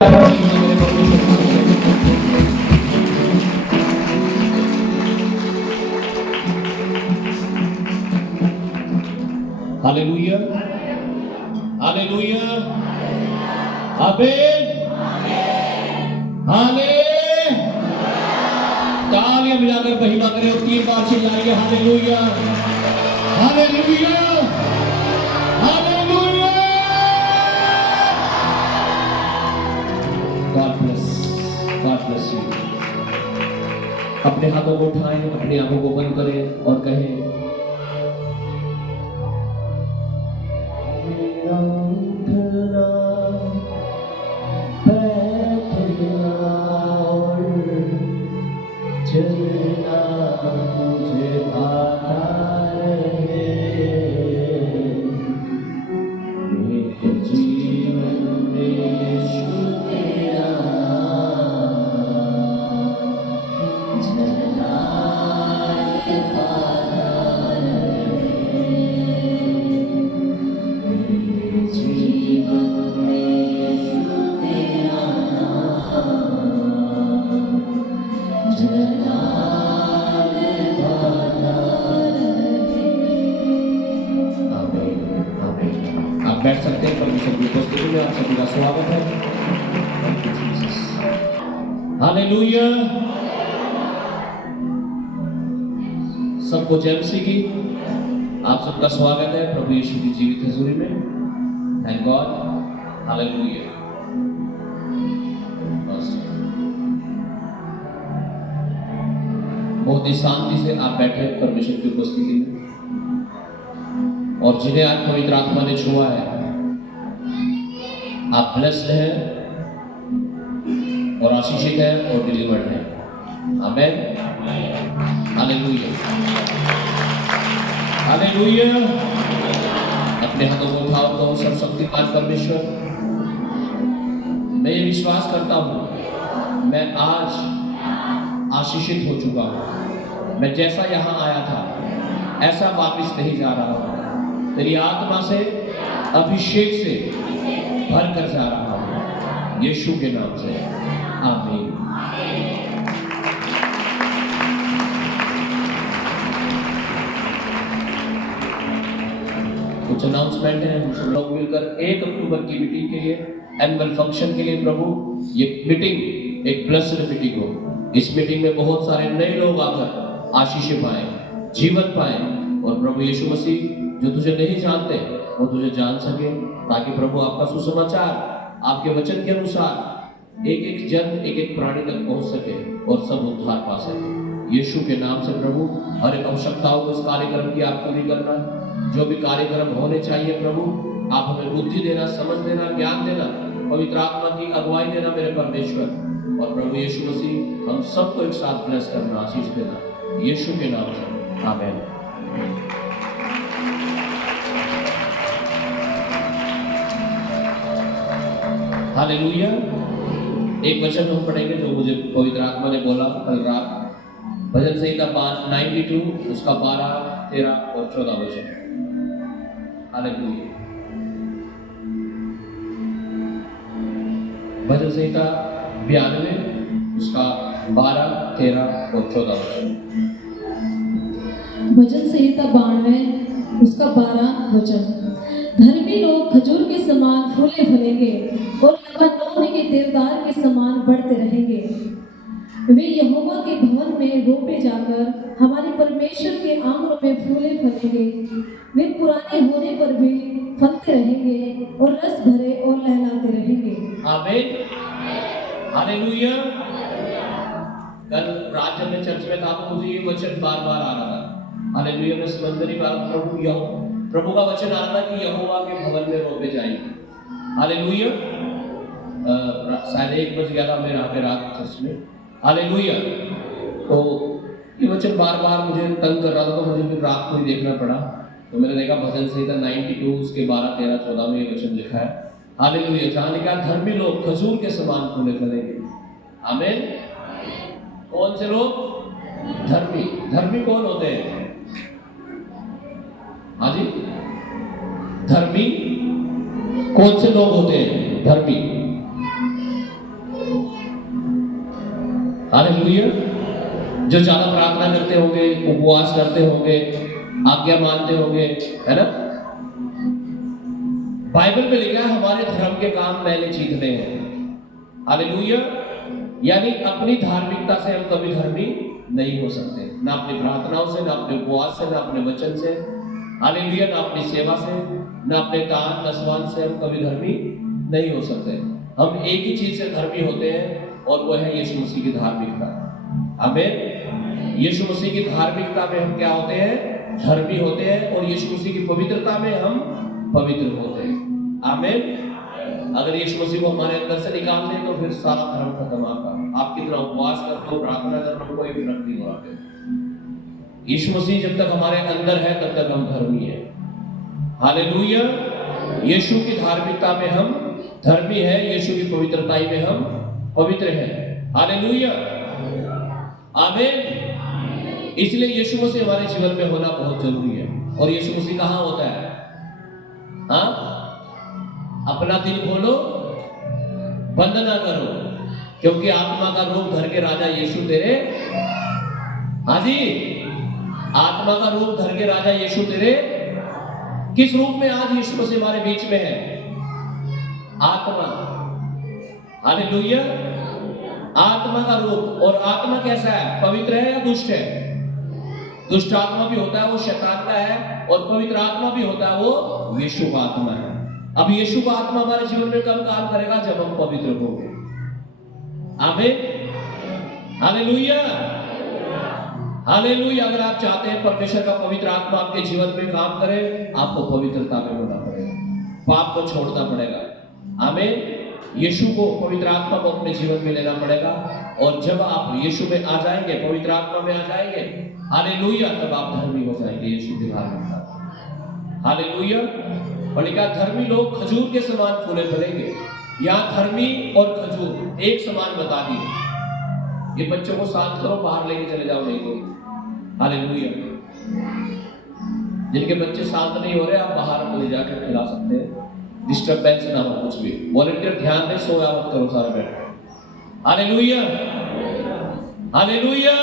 Hallelujah, hallelujah, आमीन, हाले। तालियां मिलाकर महिमा करें और 3 बार चिल्लाइए hallelujah, hallelujah, hallelujah. God bless you. अपने हाथों को उठाएं, अपनी आंखों को बंद करें और कहें, चलना मुझे भाता रहे, मेरे जीवन में यीशु तेरा चलना भाता रहे, मेरे जीवन में यीशु तेरा चलना। आप बैठ सकते हैं। परमेश्वर की उपस्थिति में आप सभी का स्वागत है। हालेलुया। सबको जय मसीह की। आप सबका स्वागत है प्रभु यीशु की जीवित हजूरी में। Thank God. हालेलुया। बहुत ही शांति से आप बैठे परमेश्वर की उपस्थिति में, और जिन्हें आज पवित्र आत्मा ने छुआ है, आप ब्लेस्ड हैं और आशीषित हैं और डिलीवर्ड हैं। आमेन, हालेलुया, हालेलुया। अपने हाथों को उठाओ तो सर्वशक्तिमान परमेश्वर, मैं ये विश्वास करता हूँ मैं आज आशीषित हो चुका हूँ। मैं जैसा यहाँ आया था ऐसा वापस नहीं जा रहा हूँ। तेरी आत्मा से, अभिषेक से भर कर जा रहा हूँ, यीशु के नाम से। आमीन। कुछ अनाउंसमेंट है। हम लोग मिलकर 1 अक्टूबर की मीटिंग के लिए, एनुअल फंक्शन के लिए, प्रभु ये मीटिंग एक ब्लेस्ड मीटिंग हो। इस मीटिंग में बहुत सारे नए लोग आकर आशीष पाए, जीवन पाए, और प्रभु यीशु मसीह जो तुझे नहीं जानते वो तुझे जान सके, ताकि प्रभु आपका सुसमाचार आपके वचन के अनुसार एक एक जन, एक एक प्राणी तक पहुंच सके और सब उद्धार पा सके। यीशु के नाम से प्रभु हर एक आवश्यकताओं को इस कार्यक्रम की आप पूरी करना। जो भी कार्यक्रम होने चाहिए प्रभु, आप हमें बुद्धि देना, समझ देना, ज्ञान देना, पवित्र आत्मा की अगुवाई देना मेरे परमेश्वर। और प्रभु यीशु मसीह हम सबको एक साथ ब्लेस करना, आशीष देना, यीशु के नाम से। आमीन। हालेलुया। एक वचन हम पढ़ेंगे जो मुझे पवित्र आत्मा ने बोला कल रात। भजन संहिता 92 उसका 12, 13 और 14 वचन। हालेलुया। भजन संहिता 92 उसका 12, 13 और 14 वचन। भजन संहिता 92 उसका 12 वचन। धर्मी लोग खजूर के समान फूले फलेंगे और लबानोन के देवदार के समान बढ़ते रहेंगे। वे यहोवा के भवन में रोपे जाकर हमारे परमेश्वर के आंगनों में फूले फलेंगे। वे पुराने होने पर भी फलते रहेंगे और रस भरे और लहलाते रहेंगे। आमीन, हालेलुया। कल रात जब मैं चर्च में था तो मुझे ये वचन बार बार आ रहा था। हालेलुया। मैं समंदरी बात प्रभु का वचन आ रहा था कि यहोवा के भवन में रोपे जाएंगे। हालेलुया। शायद 1 बज गया था मेरे यहाँ पे रात चर्च में। हालेलुया। तो ये वचन बार बार मुझे तंग कर रहा था, तो मुझे फिर रात को ही देखना पड़ा। तो मैंने देखा भजन संहिता 92 उसके 12, 13, 14 में ये वचन लिखा है। हालेलुया। जहाँ लिखा धर्मी लोग खजूर के समान फूले फलेंगे। आमीन। कौन से लोग? धर्मी। धर्मी कौन होते हैं? हाँ जी, धर्मी कौन से लोग होते हैं? धर्मी हालेलुया। जो ज्यादा प्रार्थना करते होंगे, उपवास करते होंगे, आज्ञा मानते होंगे, है ना। बाइबल में लिखा है हमारे धर्म के काम मैंने जीतने हैं। हालेलुया। यानी अपनी धार्मिकता से हम कभी धर्मी नहीं हो सकते, ना अपनी प्रार्थनाओं से, ना अपने उपवास से, ना अपने वचन से, हालेलुया, ना अपनी सेवा से, ना अपने दान दसवान से हम कभी धर्मी नहीं हो सकते। हम एक ही चीज से धर्मी होते हैं और वो है यीशु मसीह की धार्मिकता। आमीन। यीशु मसीह की धार्मिकता में हम क्या होते हैं? धर्मी होते हैं। और यीशु मसीह की पवित्रता में हम पवित्र होते हैं। आमीन। अगर यीशु मसीह को हमारे अंदर से निकाल दें तो फिर सारा धर्म खत्म। आपका आप कितना उपवास करते हो, प्रार्थना करते हो, कोई फर्क नहीं होगा। यीशु मसीह जब तक हमारे अंदर है तब तक हम धर्मी हैं। हालेलुया। यीशु की धार्मिकता में हम धर्मी हैं, यीशु की पवित्रता में हम पवित्र हैं। हालेलुया। आमीन। इसलिए यीशु मसीह हमारे जीवन में होना बहुत जरूरी है। और यीशु मसीह कहाँ होता है? हाँ, अपना दिल खोलो, बंद ना करो, क्योंकि आत्मा का रूप धर के राजा यीशु तेरे, हाँ जी, आत्मा का रूप धर के राजा यीशु तेरे, किस रूप में आज यीशु मसीह हमारे बीच में है? आत्मा। हालेलुया। आत्मा का रूप। और आत्मा कैसा है? पवित्र है या दुष्ट है? दुष्ट आत्मा भी होता है वो शैतान का है, और पवित्र आत्मा भी होता है वो यीशु का आत्मा है। अब यीशु का आत्मा हमारे जीवन में कब काम करेगा? जब हम पवित्र होंगे। आमीन। हालेलुया। हालेलुया। अगर आप चाहते हैं परमेश्वर का पवित्र आत्मा आपके जीवन में काम करे, आपको पवित्रता में होना पड़ेगा, पाप को छोड़ना पड़ेगा। आमीन। यीशु को, पवित्र आत्मा को अपने जीवन में लेना पड़ेगा। और जब आप यीशु में आ जाएंगे, पवित्र आत्मा में आ जाएंगे, हालेलुया, तब आप धर्मी हो जाएंगे यीशु के धार्मिकता। हालेलुया। और लिखा धर्मी लोग खजूर के समान फूले फलेंगे। यहाँ धर्मी और खजूर एक समान बता दिए। ये बच्चों को शांत करो, बाहर लेके चले जाओ, नहीं तो। हालेलुया। जिनके बच्चे शांत नहीं हो रहे, आप बाहर ले जाकर खिला सकते हैं, डिस्टर्बेंस ना हो कुछ भी। वॉलंटियर ध्यान में सोया मत करो सारा बैठ। हालेलुया। हालेलुया।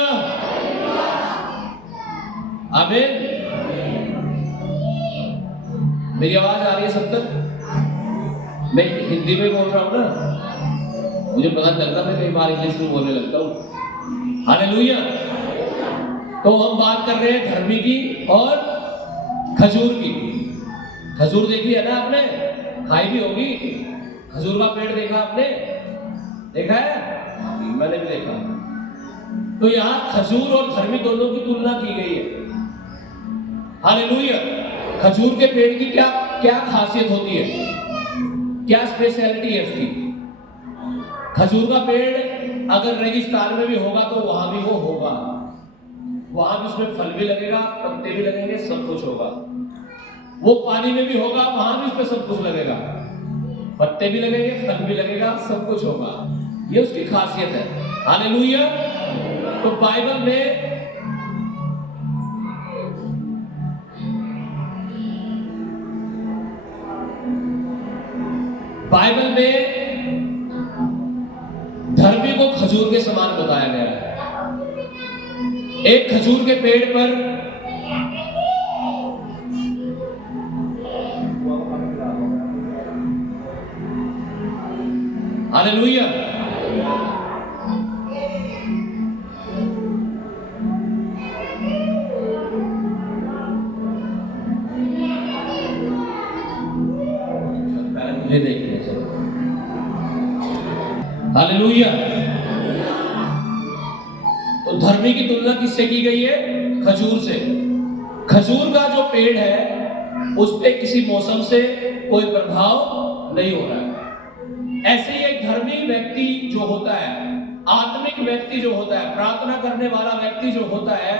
आमीन। मेरी आवाज आ रही है सब तक? मैं हिंदी में बोल रहा हूं ना, मुझे पता चलता है कई बार इंग्लिश में बोलने लगता हूं। हालेलुया। तो हम बात कर रहे हैं धर्मी की और खजूर की। खजूर देखी है ना आपने? खाई भी होगी। खजूर का पेड़ देखा आपने? देखा है? मैंने भी देखा। तो यहां खजूर और धर्मी दोनों की तुलना की गई है। हालेलुया। खजूर के पेड़ की क्या क्या खासियत होती है? क्या स्पेशलिटी है उसकी? खजूर का पेड़ अगर रेगिस्तान में भी होगा तो वहां भी वो होगा, वहां भी उसमें फल भी लगेगा, पत्ते भी लगेंगे, सब कुछ होगा। वो पानी में भी होगा, वहां भी उसमें सब कुछ लगेगा, पत्ते भी लगेंगे, फल भी लगेगा, सब कुछ होगा। ये उसकी खासियत है। हालेलुया। तो बाइबल में धर्मी को खजूर के समान बताया गया है। एक खजूर के पेड़ पर हालेलुया। ये देखिए, चलो। हालेलुया। तो धर्मी की तुलना किससे की गई है? खजूर से। खजूर का जो पेड़ है उस पे किसी मौसम से कोई प्रभाव नहीं हो रहा है। ऐसे ही एक धर्मी व्यक्ति जो होता है, आत्मिक व्यक्ति जो होता है, प्रार्थना करने वाला व्यक्ति जो होता है,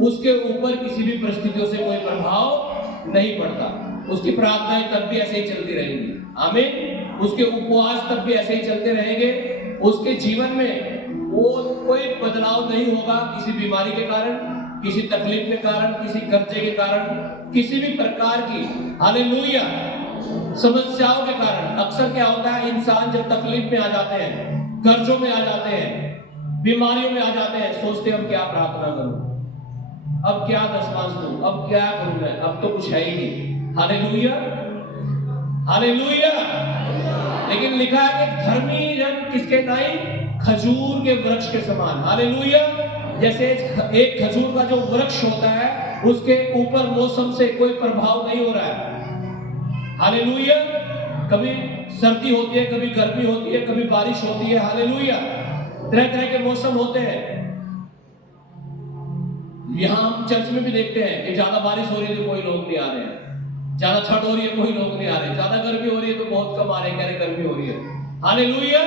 उसके ऊपर किसी भी परिस्थितियों से कोई प्रभाव नहीं पड़ता। उसकी प्रार्थनाएं तब भी ऐसे ही चलती रहेंगी। आमीन। उसके उपवास तब भी ऐसे ही चलते रहेंगे। उसके जीवन में वो कोई बदलाव नहीं होगा किसी बीमारी के कारण, किसी तकलीफ के कारण, किसी कर्जे के कारण, किसी भी प्रकार की हालेलुया समस्याओं के कारण। अक्सर क्या होता है, इंसान जब तकलीफ में आ जाते हैं, कर्जों में आ जाते हैं, बीमारियों में आ जाते हैं, सोचते हैं अब क्या प्रार्थना करूं, अब क्या दशमांश दूं, अब क्या करूं मैं, अब तो कुछ है ही नहीं। Hallelujah, hallelujah. लेकिन लिखा है कि धर्मी जन किसके नाई, खजूर के वृक्ष के समान। हालेलुया। जैसे एक खजूर का जो वृक्ष होता है उसके ऊपर मौसम से कोई प्रभाव नहीं हो रहा है। हालेलुया। कभी सर्दी होती है, कभी गर्मी होती है, कभी बारिश होती है। हालेलुया। तरह तरह के मौसम होते हैं। यहां हम चर्च में भी देखते हैं कि ज्यादा बारिश हो रही है तो कोई लोग नहीं आ रहे हैं, ज्यादा ठंड हो रही है कोई लोग नहीं आ रहे, ज्यादा गर्मी हो रही है तो बहुत कम आ रहे हैं, कह रहे गर्मी हो रही है। हालेलुया।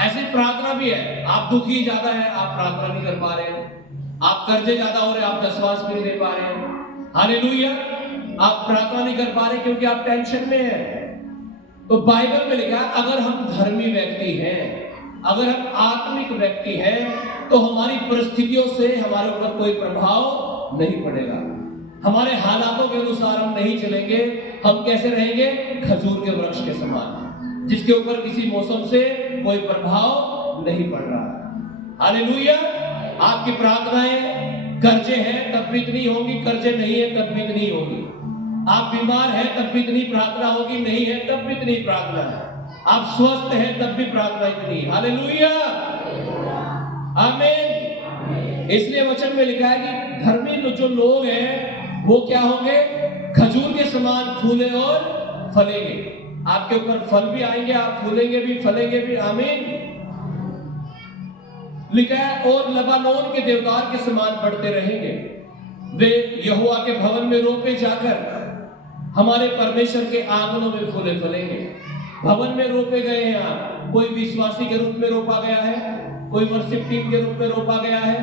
ऐसी प्रार्थना भी है, आप दुखी ज्यादा है, आप प्रार्थना नहीं कर पा रहे हैं, आप कर्जे ज्यादा हो रहे हैं, आप दशमांश भी नहीं दे पा रहे हैं। हालेलुया। आप प्रार्थना नहीं कर पा रहे क्योंकि आप टेंशन में हैं। तो बाइबल में लिखा है अगर हम धर्मी व्यक्ति हैं, अगर हम आत्मिक व्यक्ति हैं, तो हमारी परिस्थितियों से हमारे ऊपर कोई प्रभाव नहीं पड़ेगा। हमारे हालातों के अनुसार हम नहीं चलेंगे। हम कैसे रहेंगे, खजूर के वृक्ष के समान, जिसके ऊपर किसी मौसम से कोई प्रभाव नहीं पड़ रहा। हालेलुया। आपकी प्रार्थनाएं, कर्जे हैं तब भी इतनी होगी, कर्जे नहीं है तब भी इतनी होगी। आप बीमार हैं तब भी इतनी प्रार्थना होगी, नहीं है तब भी इतनी प्रार्थना है। आप स्वस्थ हैं तब भी प्रार्थना इतनी। हालेलुया, आमीन। इसलिए वचन में लिखा है कि धर्मी जो लोग हैं वो क्या होंगे, खजूर के समान फूले और फलेंगे। आपके ऊपर फल भी आएंगे, आप फूलेंगे भी, फलेंगे भी। आमीन। लिखा है और लबानोन के देवदार के समान बढ़ते रहेंगे। वे यहोवा के भवन में रोपे जाकर हमारे परमेश्वर के आंगनों में फूले फलेंगे। भवन में रोपे गए हैं आप, कोई विश्वासी के रूप में रोपा गया है, कोई वर्शिप टीम के रूप में रोपा गया है,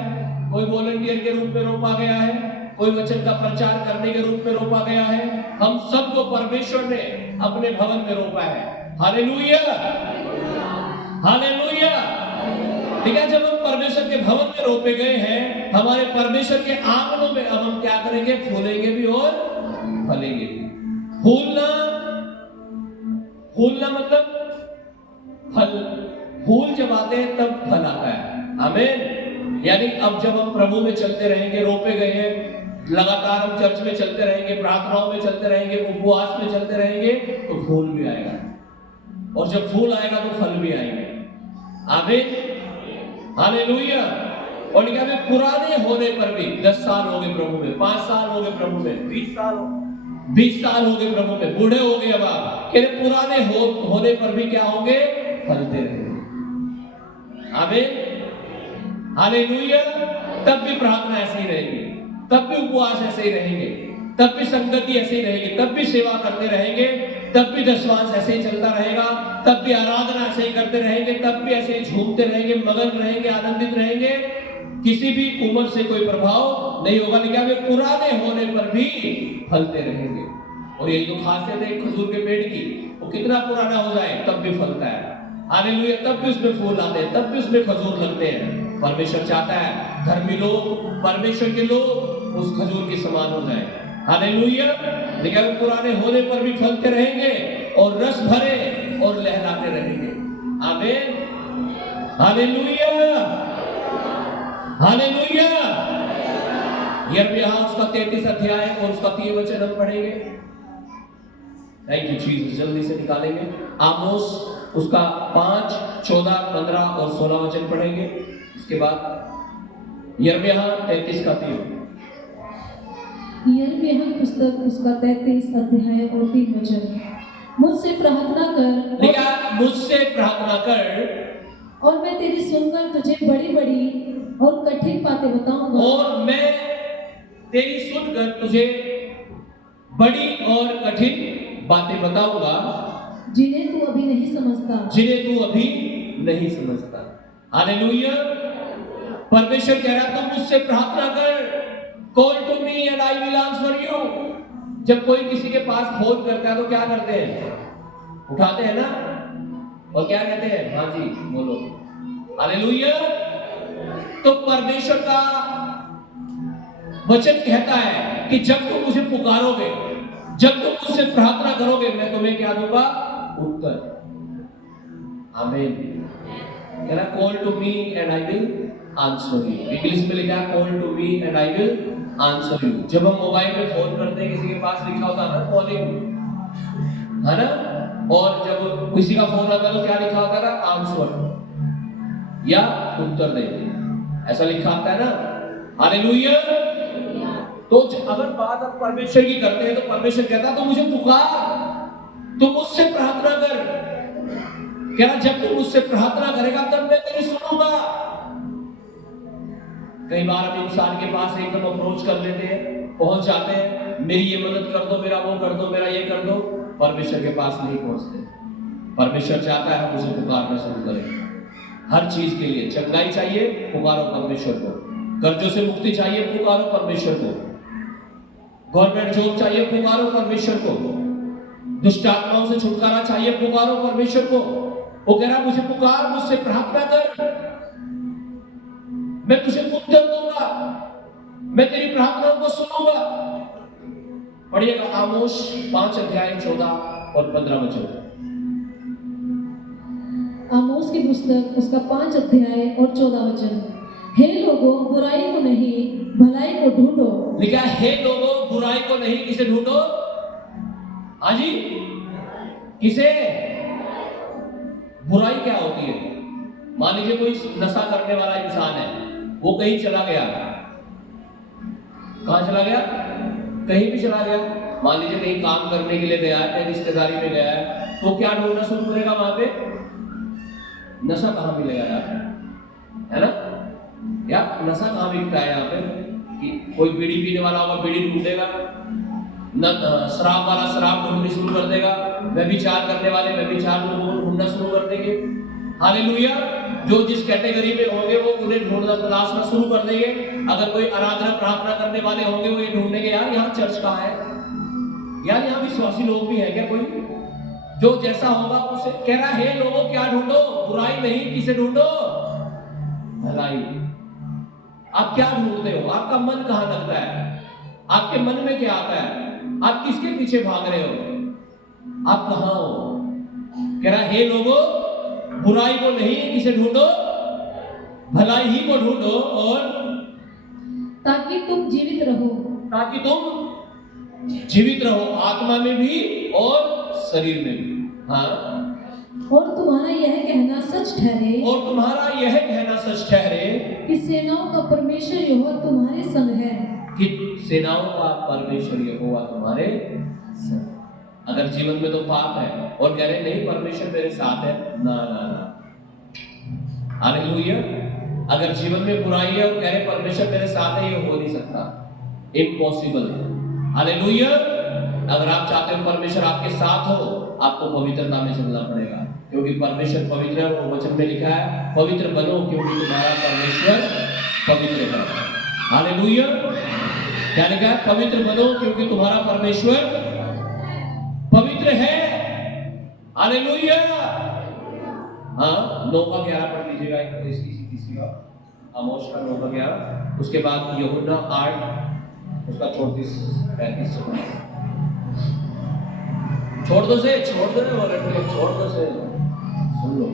कोई वॉलंटियर के रूप में रोपा गया है, कोई वचन का प्रचार करने के रूप में रोपा गया है। हम सबको परमेश्वर ने अपने भवन में रोपा है। Hallelujah, hallelujah. ठीक है, जब हम परमेश्वर के भवन में रोपे गए हैं, हमारे परमेश्वर के आंगनों में अब हम क्या करेंगे, फूलेंगे भी और फलेंगे। फूलना, फूलना मतलब फल। फूल जब आते हैं तब फल आता है। आमीन। यानी अब जब हम प्रभु में चलते रहेंगे, रोपे गए हैं, लगातार हम चर्च में चलते रहेंगे, प्रार्थनाओं में चलते रहेंगे, उपवास में चलते रहेंगे, तो फूल भी आएगा। और जब फूल आएगा तो फल भी आएंगे। आमीन, हालेलुया। और लिखा है पुराने होने पर भी, 10 साल हो गए प्रभु में, 5 साल हो गए प्रभु में, 20 साल हो गए प्रभु में, बूढ़े हो गए, अब आप कह रहे पुराने होने पर भी क्या होंगे, फलते रहेंगे। आमीन, हालेलुया। तब भी प्रार्थना ऐसे ही रहेगी, तब भी उपवास ऐसे ही रहेंगे, तब भी संगति ऐसे ही रहेगी, तब भी सेवा करते रहेंगे, तब भी दशमांश ऐसे ही चलता रहेगा, तब भी आराधना ऐसे ही करते रहेंगे, तब भी ऐसे ही झूमते रहेंगे, मगन रहेंगे, आनंदित रहेंगे। किसी भी उम्र से कोई प्रभाव नहीं होगा। लेकिन वे पुराने होने पर भी फलते रहेंगे। और यही तो खासियत है खजूर के पेड़ की, वो कितना पुराना हो जाए तब भी फलता है। हालेलुया। तब भी उसमें फूल आते हैं, तब भी उसमें खजूर लगते हैं। परमेश्वर चाहता है धर्मी लोग, परमेश्वर के लोग उस खजूर के समान हो जाए। हालेलुया। लेकिन पुराने होने पर भी फलते रहेंगे और रस भरे और लहराते रहेंगे। आमीन, हालेलुया, हालेलुया। यिर्मयाह उसका 33 अध्याय और उसका 3 वचन हम पढ़ेंगे। थैंक यू जीसस, जल्दी से निकालेंगे। आमोस उसका 5, 14, 15 और 16 वचन पढ़ेंगे। इसके बाद यिर्मयाह 33 का 3। यिर्मयाह पुस्तक उसका 33 अध्याय और 3 वचन। मुझसे प्रार्थना कर, लिखा मुझसे प्रार्थना कर और मैं तेरी सुनकर तुझे बड़ी बड़ी और कठिन बातें बताऊंगा। और मैं तेरी सुनकर तुझे बड़ी और कठिन बातें बताऊंगा, जिन्हें तू अभी नहीं समझता, जिन्हें तू अभी नहीं समझता। हालेलुया। परमेश्वर कह रहा तुम मुझसे प्रार्थना कर, call to me and I will answer you. जब कोई किसी के पास फोन करता है तो क्या करते हैं, उठाते हैं ना, और क्या कहते हैं, हाँ जी बोलो। हालेलुया। तो परमेश्वर का वचन कहता है कि जब तुम मुझे पुकारोगे, जब तुम मुझसे प्रार्थना करोगे, मैं तुम्हें क्या दूंगा, उत्तर। आमीन। कह रहा call to me and I will answer you. English में लिखा है call to me and I will answer you. जब हम मोबाइल में फोन करते हैं किसी के पास लिखा होता है ना कॉलिंग, है ना, और जब किसी का फोन आता है तो क्या लिखा होता है? आंसर या उत्तर दे, ऐसा लिखा आता है ना। हालेलुया। तो अगर बात आप परमेश्वर की करते हैं तो परमेश्वर कहता है तो मुझे पुकार, तू मुझसे प्रार्थना कर। कह रहा जब तू मुझसे प्रार्थना करेगा तब मैं तेरी सुनूंगा। कई बार हम इंसान के पास एकदम अप्रोच कर लेते हैं, पहुंच जाते हैं, मेरी ये मदद कर दो, मेरा वो कर दो, मेरा ये कर दो। परमेश्वर के पास नहीं पहुंचते। परमेश्वर चाहता है हम उसे पुकारना शुरू करें। हर चीज के लिए चंगाई चाहिए, पुकारो परमेश्वर को। कर्जों से मुक्ति चाहिए, पुकारो परमेश्वर को। गवर्नमेंट जॉब चाहिए, पुकारो परमेश्वर को। दुष्ट आत्माओं से छुटकारा चाहिए, पुकारो परमेश्वर को। वो कह रहा मुझे पुकार, मुझसे प्रार्थना कर, मैं तुझे उत्तर दूंगा, मैं तेरी प्रार्थनाओं को सुनूंगा। पढ़िएगा आमोस 5 अध्याय 14 और 15 वचन। आमोस की पुस्तक उसका 5 अध्याय और 14 वचन। हे लोगों, बुराई को नहीं भलाई को ढूंढो। लिखा है हे लोगों, बुराई को नहीं, किसे ढूंढो? हाँ जी, किसे? बुराई क्या होती है? मान लीजिए कोई नशा करने वाला इंसान है, वो कहीं चला गया। कहां चला गया? कहीं भी चला गया। मान लीजिए कहीं काम करने के लिए गया है, कहीं रिश्तेदारी में गया है, तो क्या ढूंढना शुरू करेगा वहां पे? नशा कहां मिलेगा यार, है ना? या नशा कहां मिलता है यहाँ पे? कि कोई बीड़ी पीने वाला होगा, बीड़ी ढूंढेगा, शराब वाला शराब ढूंढनी शुरू कर देगा, व्यभिचार करने वाले व्यभिचार को ढूंढना शुरू कर देंगे। हालेलुया। जो जिस कैटेगरी में होंगे वो उन्हें ढूंढना तलाशना शुरू कर देंगे। अगर कोई आराधना प्रार्थना करने वाले होंगे वो ये ढूंढेंगे, यार यहाँ चर्च कहाँ है, यार यहाँ विश्वासी लोग भी हैं क्या कोई? जो जैसा होगा उसे कह रहा है लोगों क्या ढूंढो? बुराई नहीं, किसे ढूंढो? भलाई। आप क्या ढूंढते हो? आपका मन कहाँ लगता है? आपके मन में क्या आता है? आप किसके पीछे भाग रहे हो? आप कहाँ हो? कह रहा हे लोगों, बुराई को नहीं, किसे ढूंढो? भलाई ही को ढूंढो, और ताकि तुम जीवित रहो। ताकि तुम जीवित रहो, आत्मा में भी और शरीर में भी। हाँ, और तुम्हारा यह कहना सच ठहरे, और तुम्हारा यह कहना सच ठहरे कि सेनाओं का परमेश्वर यहोवा तुम्हारे संग है। कि सेनाओं का परमेश्वर यहोवा तुम्हारे संग। अगर जीवन में तो पाप है और कह रहे नहीं परमेश्वर मेरे साथ है, ना ना ना। हालेलुया। अगर जीवन में बुराई है और कह रहे परमेश्वर मेरे साथ है, ये हो नहीं सकता, इम्पॉसिबल। हालेलुया। अगर आप चाहते हो परमेश्वर आपके साथ हो, आपको पवित्रता में चलना पड़ेगा, क्योंकि परमेश्वर पवित्र है। और वचन में लिखा है पवित्र बनो क्योंकि तुम्हारा परमेश्वर पवित्र है। हालेलुया। क्या लिखा है? पवित्र बनो क्योंकि तुम्हारा परमेश्वर पवित्र है। हालेलुया। हाँ, 9 का 11 पढ़ लीजिएगा किसी का, आमोस का 9 का 11। उसके बाद यूहन्ना 8 उसका 34-35 छोड़ दो से, छोड़ दो से, सुन लो।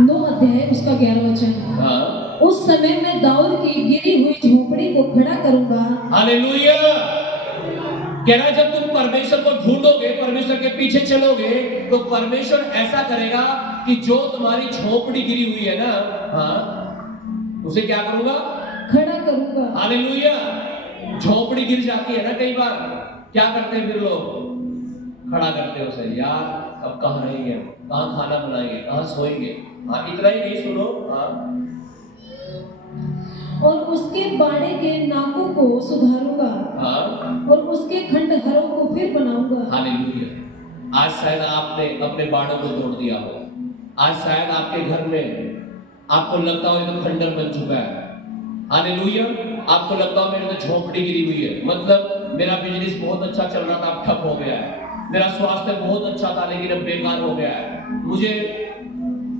9 अध्याय उसका 11 वचन। हाँ, उस समय मैं दाऊद की गिरी हुई झोपड़ी को खड़ा करूंगा। हालेलुया। कह रहा जब तुम परमेश्वर को ढूंढोगे, परमेश्वर के पीछे चलोगे, तो परमेश्वर ऐसा करेगा कि जो तुम्हारी झोपड़ी गिरी हुई है ना, हाँ, उसे क्या करूंगा? खड़ा करूंगा। हालेलुया। झोपड़ी गिर जाती है ना कई बार, क्या करते हैं फिर लोग? खड़ा करते हो उसे, यार अब कहाँ रहेंगे, कहाँ खाना बनाएंगे, कहाँ सोएंगे। हाँ, इतना ही नहीं, सुनो। हाँ, और उसके बाड़े के नाकों को सुधारूंगा। हाँ, और उसके खंडहरों को फिर बनाऊंगा। हालेलुया। आज शायद आपने अपने बाड़ों को तोड़ दिया हो। आज शायद आपके घर में आपको लगता हो ये तो खंडर बन चुका है। हालेलुया। आपको लगता हो मेरी तो झोपड़ी गिरी हुई है, मतलब मेरा बिजनेस बहुत अच्छा चल रहा था, अब ठप हो गया है। मेरा स्वास्थ्य बहुत अच्छा था लेकिन अब बेकार हो गया है।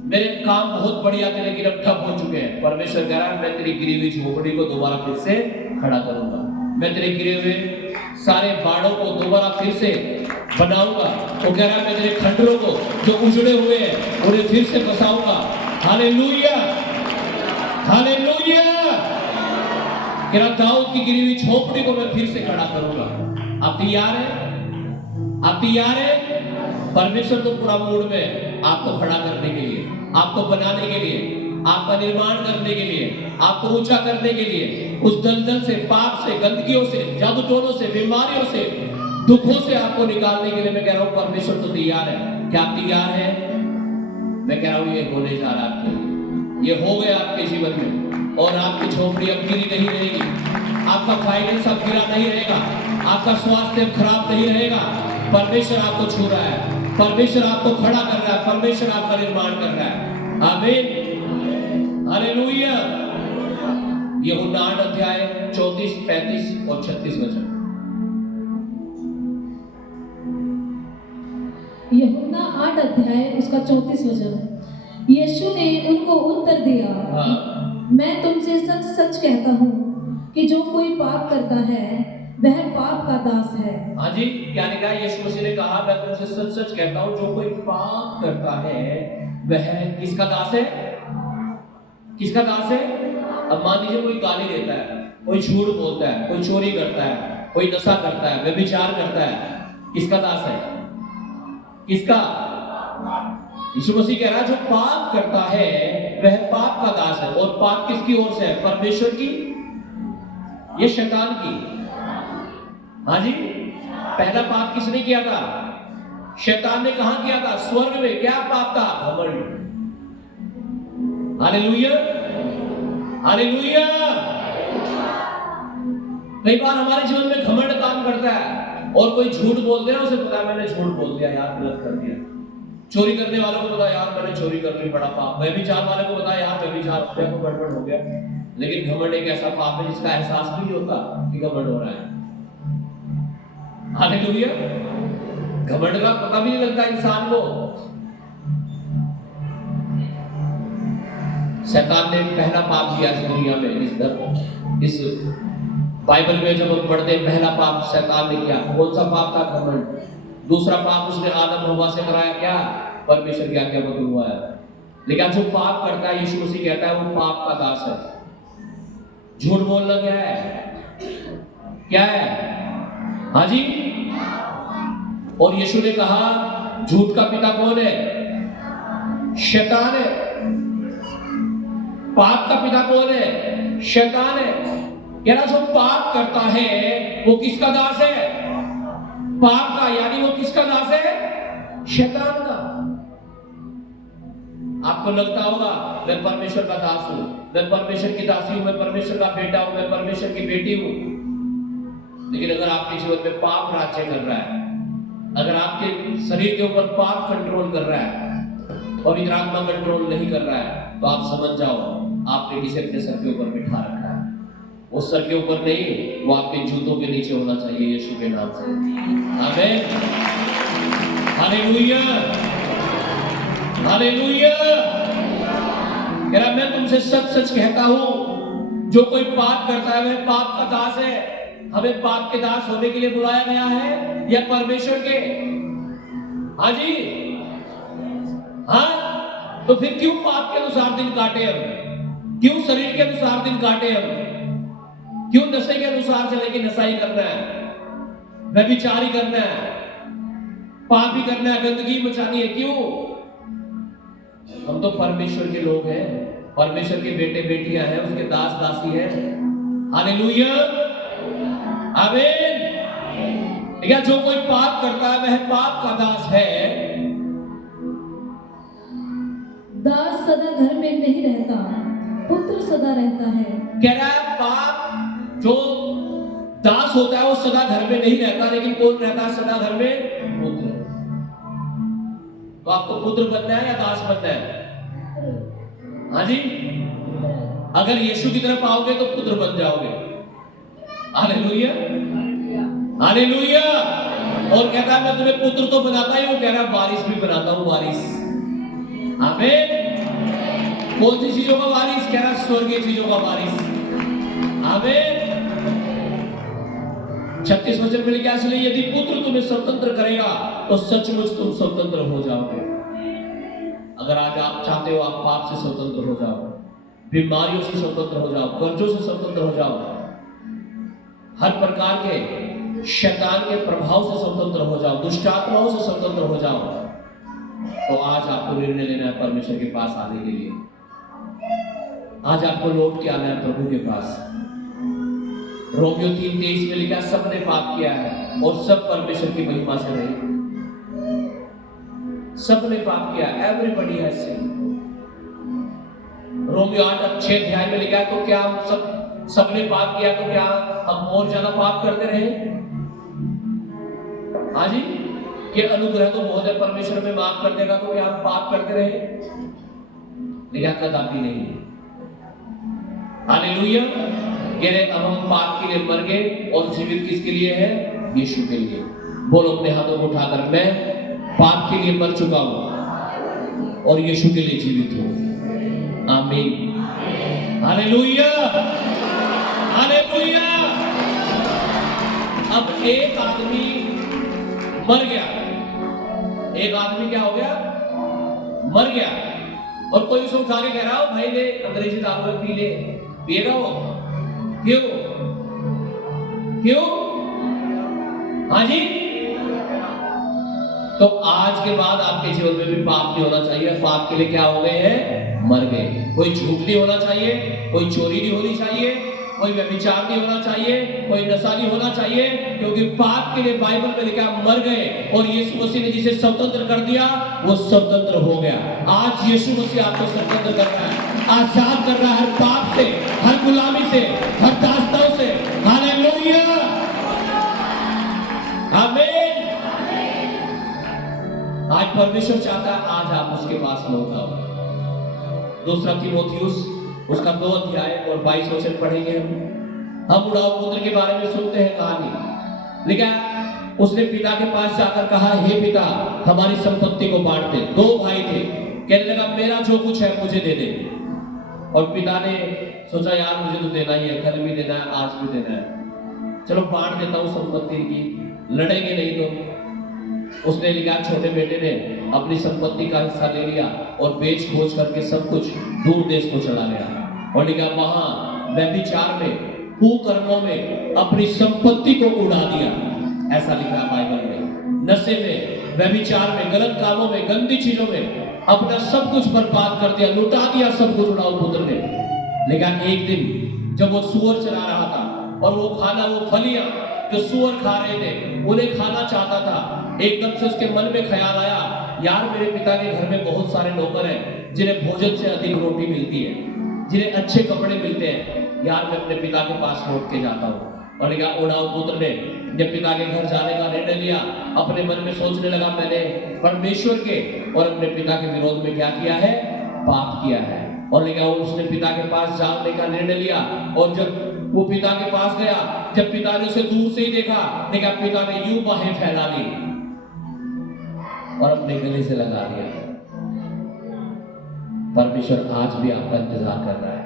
मेरे काम बहुत बढ़िया थे लेकिन अब ठप हो चुके हैं। परमेश्वर कह रहा है मैं तेरी गिरी हुई झोपड़ी को दोबारा फिर से खड़ा करूंगा। मैं तेरे गिरे हुए सारे बाड़ों को दोबारा फिर से बनाऊंगा। वो कह रहा है मैं तेरे खंडरों को जो उजड़े हुए हैं उन्हें फिर से बसाऊंगा। Hallelujah, hallelujah. कह रहा दाऊद की गिरी हुई झोपड़ी को मैं फिर से खड़ा करूंगा। आप तैयार हैं? आप तैयार हैं? परमेश्वर तो पूरा मूड में है आपको खड़ा करने के लिए, आपको बनाने के लिए, आपका निर्माण करने के लिए, आपको ऊंचा करने के लिए, उस दलदल से, पाप से, गंदगियों से, जादू टोनों से, बीमारियों से, दुखों से आपको निकालने के लिए मैं कह रहा हूं परमेश्वर तो तैयार है। क्या आप तैयार हैं? मैं कह रहा हूं ये होने जा रहा है आपके लिए, ये हो गया आपके जीवन में। और आपकी झोपड़ी अब गिरी नहीं रहेगी, आपका फाइनेंस अब गिरा नहीं रहेगा, आपका स्वास्थ्य अब खराब नहीं रहेगा। परमेश्वर आपको छू रहा है, परमेश्वर आपको खड़ा कर रहा है, परमेश्वर आपका निर्माण कर रहा है। आमीन, हालेलुया। यूहन्ना 8 अध्याय 34, 35 और 36 वचन। यूहन्ना 8 अध्याय उसका 34 वचन। यीशु ने उनको उत्तर दिया, मैं तुमसे सच सच कहता हूँ कि जो कोई पाप करता है वह पाप का दास है। हाँ जी, क्या लिखा है? यीशु मसीह ने कहा मैं तुमसे सच सच कहता हूँ जो कोई पाप करता है वह किसका दास है? किसका दास है? अब मान लीजिए कोई गाली देता है, कोई झूठ बोलता है, कोई चोरी करता है, कोई नशा करता है, व्यभिचार करता है, किसका दास है? किसका? यीशु मसीह कह रहा है जो पाप करता है वह पाप का दास है। और पाप किसकी ओर से है? परमेश्वर की, ये शैतान की। हाँ जी, पहला पाप किसने किया था? शैतान ने कहां किया था? स्वर्ग में। क्या पाप था? घमंड। Hallelujah, hallelujah. कई बार हमारे जीवन में घमंड काम करता है और कोई झूठ बोल दे ना, उसे पता है मैंने झूठ बोल दिया यार, गलत कर दिया। चोरी करने वालों को पता यार मैंने चोरी कर ली, बड़ा पाप। व्यभिचार वाले को पता यार व्यभिचार को गड़बड़ हो गया। लेकिन घमंड एक ऐसा पाप है जिसका एहसास भी नहीं होता कि घमंड हो रहा है। हालेलुया। घमंड का पता भी नहीं लगता इंसान को। शैतान ने पहला पाप किया इस दुनिया में, इस बाइबल में जब हम पढ़ते हैं पहला पाप शैतान ने किया। कौन सा पाप था? घमंड। दूसरा पाप उसने आदम हव्वा से कराया, क्या? परमेश्वर की आज्ञा को हुआ है। लेकिन जो पाप करता है, यीशु मसीह कहता है वो पाप का दास है। झूठ बोलना क्या है? क्या है? हाँ जी। और यीशु ने कहा झूठ का पिता कौन है? शैतान है। पाप का पिता कौन है? शैतान है। कह रहा जो पाप करता है वो किसका दास है? पाप का, यानी वो किसका दास है? शैतान का। आपको लगता होगा मैं परमेश्वर का दास हूं, मैं परमेश्वर की दासी हूं, मैं परमेश्वर का बेटा हूं, मैं परमेश्वर की बेटी हूं। लेकिन अगर आपके जीवन में पाप राज्य कर रहा है, अगर आपके शरीर के ऊपर पाप कंट्रोल कर रहा है, पवित्र आत्मा कंट्रोल नहीं कर रहा है, तो आप समझ जाओ आपने किसी अपने सर के ऊपर बिठा रखा है। वो सर के ऊपर नहीं, वो आपके जूतों के नीचे होना चाहिए यीशु के नाम से। आमीन, हालेलुया, हालेलुया। कह रहा मैं तुमसे सच सच कहता हूं जो कोई पाप करता है वह पाप का दास है। हमें पाप के दास होने के लिए बुलाया गया है या परमेश्वर के? हाँ जी, हाँ। तो फिर क्यों पाप के अनुसार दिन काटे हम? क्यों शरीर के अनुसार दिन काटे हम? क्यों नशे के अनुसार चले कि नशा ही करना है, व्यभिचार ही करना है, पाप ही करना है, गंदगी मचानी है? क्यों? हम तो परमेश्वर के लोग हैं, परमेश्वर के बेटे बेटियां हैं, उसके दास दासी हैं। हालेलुया, आमीन। या जो कोई पाप करता है वह पाप का दास है। दास सदा घर में नहीं रहता, पुत्र सदा रहता है। कह रहा है पाप जो दास होता है वो सदा घर में नहीं रहता, लेकिन कौन रहता है सदा घर में? पुत्र। तो आपको पुत्र बनना है या दास बनना है? हाँ जी, अगर यीशु की तरफ आओगे तो पुत्र बन जाओगे। Hallelujah, hallelujah. और कहता है मैं तुम्हें पुत्र तो बनाता ही हूं, कह रहा वारिस भी बनाता हूं, वारिस। आमीन। कौन सी चीजों का वारिस? कह रहा स्वर्गीय चीजों का वारिस। आमीन। 36 वचन में लिखा, इसलिए यदि पुत्र तुम्हें स्वतंत्र करेगा तो सचमुच तुम स्वतंत्र हो जाओगे। अगर आज आप चाहते हो आप पाप से स्वतंत्र हो जाओ, बीमारियों से स्वतंत्र हो जाओ, कर्जों से स्वतंत्र हो जाओ, हर प्रकार के शैतान के प्रभाव से स्वतंत्र हो जाओ, दुष्ट आत्माओं से स्वतंत्र हो जाओ, तो आज आपको निर्णय लेना है परमेश्वर के पास आने के लिए। आज आपको लौट के आना है प्रभु के पास। रोमियो 3:23 में लिखा, सबने पाप किया है और सब परमेश्वर की महिमा से रहे। सबने पाप किया, एवरीबॉडी हैज सिन। रोमियो 8:6 अध्याय में लिखा है, तो क्या हम सबने पाप किया तो क्या हम और ज्यादा पाप करते रहे? हाँ जी, ये अनुग्रह तो बहुत है, परमेश्वर में माफ कर देगा, तो क्या हम पाप करते रहे? लिखा कदापि नहीं। हालेलुया। कह रहे अब हम पाप के लिए मर गए और जीवित किसके लिए है? यीशु के लिए। बोलो अपने हाथों को उठाकर, मैं पाप के लिए मर चुका हूं और यीशु के लिए जीवित हूं। आमीन। Hallelujah, hallelujah. अब एक आदमी मर गया, एक आदमी क्या हो गया? मर गया। और कोई उसको उठा के कह रहा हो, भाई ले अंग्रेजी दारू पी ले, पिएगा वो? क्यों? क्यों? हाँ जी। तो आज के बाद आपके जीवन में भी पाप नहीं होना चाहिए। पाप के लिए क्या हो गए हैं? मर गए। कोई झूठ नहीं होना चाहिए, कोई चोरी नहीं होनी चाहिए, कोई व्यभिचार नहीं होना चाहिए, कोई नशा नहीं होना चाहिए, क्योंकि पाप के लिए बाइबल में लिखा मर गए और यीशु मसीह ने जिसे स्वतंत्र कर दिया वो स्वतंत्र हो गया। आज यीशु मसीह आपको स्वतंत्र कर रहा है, आजाद कर रहा है हर पाप से, हर गुलामी से, हर दास्तानों से। हालेलुया, आमीन। आज परमेश्वर चाहता है आज आप उसके पास लौट आओ। 2 तीमुथियुस उसका 2 अध्याय और 22 वचन पढ़ेंगे हम उड़ाऊ पुत्र के बारे में सुनते हैं कहानी। लिखा उसने पिता के पास जाकर कहा, हे पिता हमारी संपत्ति को बांट दे। 2 भाई थे, कहने लगा मेरा जो कुछ है मुझे दे दे। और पिता ने सोचा यार मुझे तो देना ही है, कल भी देना है, आज भी देना है, चलो बांट देता हूं संपत्ति की, लड़ेंगे नहीं तो। उसने लिखा छोटे बेटे ने अपनी संपत्ति का हिस्सा ले लिया और बेच खोज करके सब कुछ दूर देश को चला गया और लिखा वहां व्यभिचार में, कुकर्मों में अपनी संपत्ति को उड़ा दिया। ऐसा लिखा बाइबल में। नशे में, व्यभिचार में, गलत कामों में, गंदी चीजों में अपना सब कुछ बर्बाद कर दिया, लुटा दिया सब कुछ उड़ाऊ पुत्र ने। लेकिन एक दिन जब वो सुअर चला रहा था और वो खाना, वो फलियां जो सुअर खा रहे थे उन्हें खाना चाहता था, एकदम से उसके मन में ख्याल आया, यार मेरे पिता के घर में बहुत सारे नौकर हैं जिन्हें भोजन से अधिक रोटी मिलती है, जिन्हें अच्छे कपड़े मिलते हैं, यार मैं अपने पिता के पास लौट के जाता हूँ। और लिखा उड़ाऊ पुत्र ने जब पिता के घर जाने का निर्णय लिया, अपने मन में सोचने लगा मैंने परमेश्वर के और अपने पिता के विरोध में क्या किया है? पाप किया है। और लिखा उसने पिता के पास जाने का निर्णय लिया और जब वो पिता के पास गया, जब पिता ने उसे दूर से ही देखा, देखा पिता ने यूं बाहें फैला ली और अपने गले से लगा दिया। परमेश्वर आज भी आपका इंतजार कर रहा है।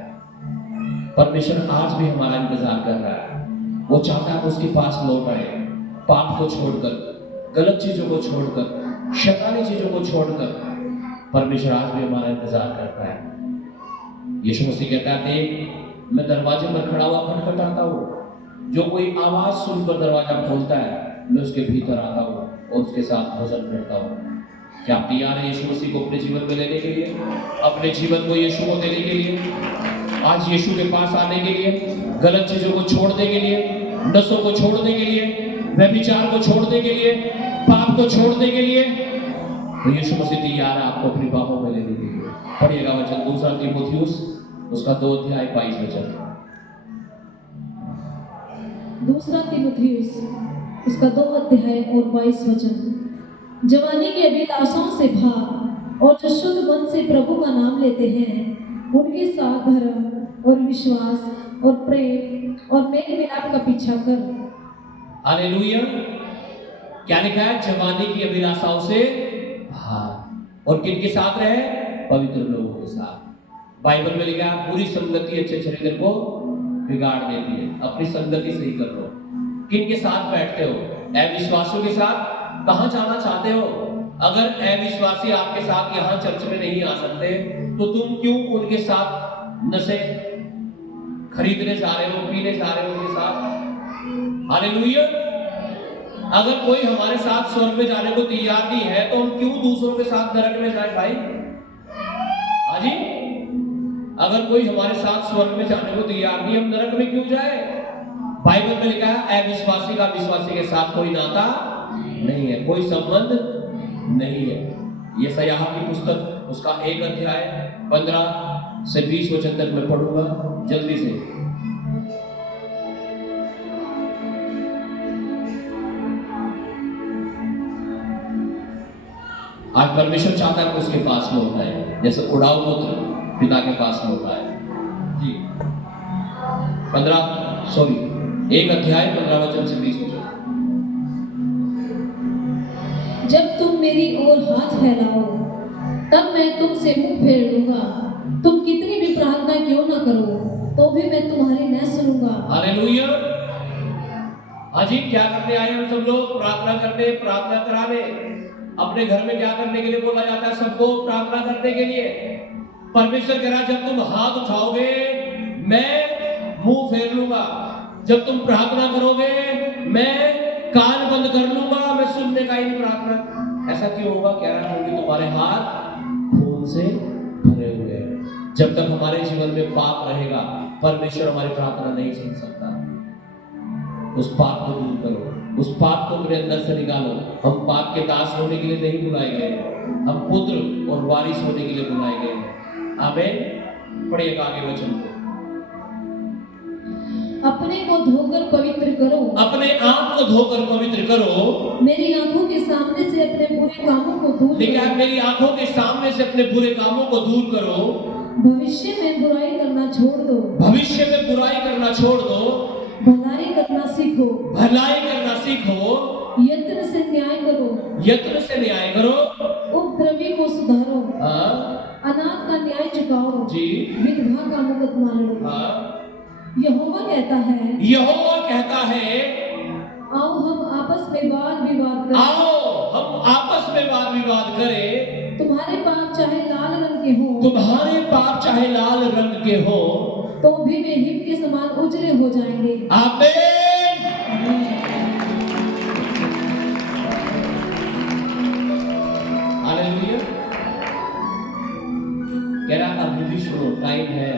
परमेश्वर आज भी हमारा इंतजार कर रहा है। वो चाहता है उसके पास लौट आए, पाप को छोड़कर, गलत चीजों को छोड़कर, शैतानी चीजों को छोड़कर। परमेश्वर आज भी हमारा इंतजार करता है। यीशु मसीह कहता है देख मैं दरवाजे पर खड़ा हुआ खटखटाता हूँ, जो कोई आवाज सुनकर दरवाजा खोलता है मैं उसके भीतर आता हूँ और उसके साथ भोजन करता हूँ। क्या आप तैयार हैं यीशु मसीह को अपने जीवन में लेने के लिए, अपने जीवन को यीशु को देने के लिए, आज यीशु के पास आने के लिए, गलत चीजों को छोड़ने के लिए, नशों को छोड़ने के लिए, व्यभिचार को छोड़ने के लिए, पाप को छोड़ने के लिए? तो यीशु मसीह तैयार है आपको अपनी बाहों में लेने के लिए। पढ़िएगा वचन 2 तीमुथियुस उसका 2 अध्याय 22 वचन। 2 तीमुथियुस उसका 2 अध्याय और 22 वचन। जवानी की अभिलाषाओं से भाग और जो शुद्ध मन से प्रभु का नाम लेते हैं उनके साथ धर्म और विश्वास और प्रेम और मेल मिलाप का पीछा कर। हालेलुया। क्या लिखा है? जवानी की अभिलाषाओं से भाग और किनके साथ रहे? पवित्र लोगों के साथ। बाइबल में लिखा है बुरी संगति अच्छे शरीर को बिगाड़ देती है। अपनी संगति सही कर लो। किन के साथ बैठते हो? अविश्वासियों के साथ? कहां जाना चाहते हो? अगर अविश्वासी आपके साथ यहां चर्च में नहीं आ सकते तो तुम क्यों उनके साथ नशे खरीदने जा रहे हो, पीने जा रहे हो उनके साथ? हालेलुया। अगर कोई हमारे साथ स्वर्ग में जाने को तैयार नहीं है तो हम क्यों दूसरों के साथ नरक में जाए भाई? हाँ जी, अगर कोई हमारे साथ स्वर्ग में जाने को तैयार नहीं, हम नरक में क्यों जाए? बाइबल में लिखा है अविश्वासी का विश्वासी के साथ कोई नाता नहीं है, कोई संबंध नहीं है। यशायाह की पुस्तक उसका 1 अध्याय 15 से 20 वचन तक मैं पढ़ूंगा जल्दी से। आज परमेश्वर चाहता है कि उसके पास में होता है, जैसे उड़ाऊ पुत्र पिता के पास में होता है जी। 1 अध्याय 15 वचन से 20 वचन। जब तुम मेरी ओर हाथ फैलाओ तब मैं तुमसे मुंह फेर लूंगा। तुम कितनी भी प्रार्थना क्यों न करो तो भी मैं तुम्हारी न सुनूंगा। हालेलुया। अजी क्या करने आए हम सब लोग? प्रार्थना करने, प्रार्थना कराने। अपने घर में क्या करने के लिए बोला जाता है सबको? प्रार्थना करने के लिए। परमेश्वर कह रहा है जब तुम हाथ उठाओगे मैं मुंह फेर लूंगा। जब तुम प्रार्थना करोगे मैं कान बंद कर लूंगा, मैं सुनने का ही नहीं प्रार्थना। ऐसा क्यों होगा? कह रहा है क्योंकि तुम्हारे हाथ खून से भरे हुए हैं। जब तक हमारे जीवन में पाप रहेगा परमेश्वर हमारी प्रार्थना नहीं सुन सकता। उस पाप को दूर करो, उस पाप को अपने अंदर से निकालो। हम पाप के दास होने के लिए नहीं बुलाए गए, हम पुत्र और वारिस होने के लिए बुलाए गए। आमीन। पढ़िएगा आगे वचन को। अपने को धोकर पवित्र करो, अपने आप को धोकर पवित्र करो। मेरी आंखों के सामने से अपने बुरे कामों को दूर लिखा है करो। मेरी आंखों के सामने से अपने बुरे कामों को दूर करो। भविष्य में बुराई करना छोड़ दो, भविष्य में बुराई करना छोड़ दो, भलाई करना सीखो, भलाई करना सीखो, यत्न से न्याय करो, यत्न से न्याय करो, उपद्रवी को सुधारो, हाँ अनाथ का न्याय चुकाओ, जी, विधवा का मुकदमा लड़ो। हाँ। यहोवा कहता है, यहोवा कहता है आओ हम आपस में वाद विवाद करें। आओ हम आपस में वाद विवाद करें। तुम्हारे पाप चाहे लाल रंग के हो, तुम्हारे पाप चाहे लाल रंग के हो तो भी वे हिम के समान उजले हो जाएंगे। आमीन। हालेलुया। कह रहा अभी भी सुनो, टाइम है।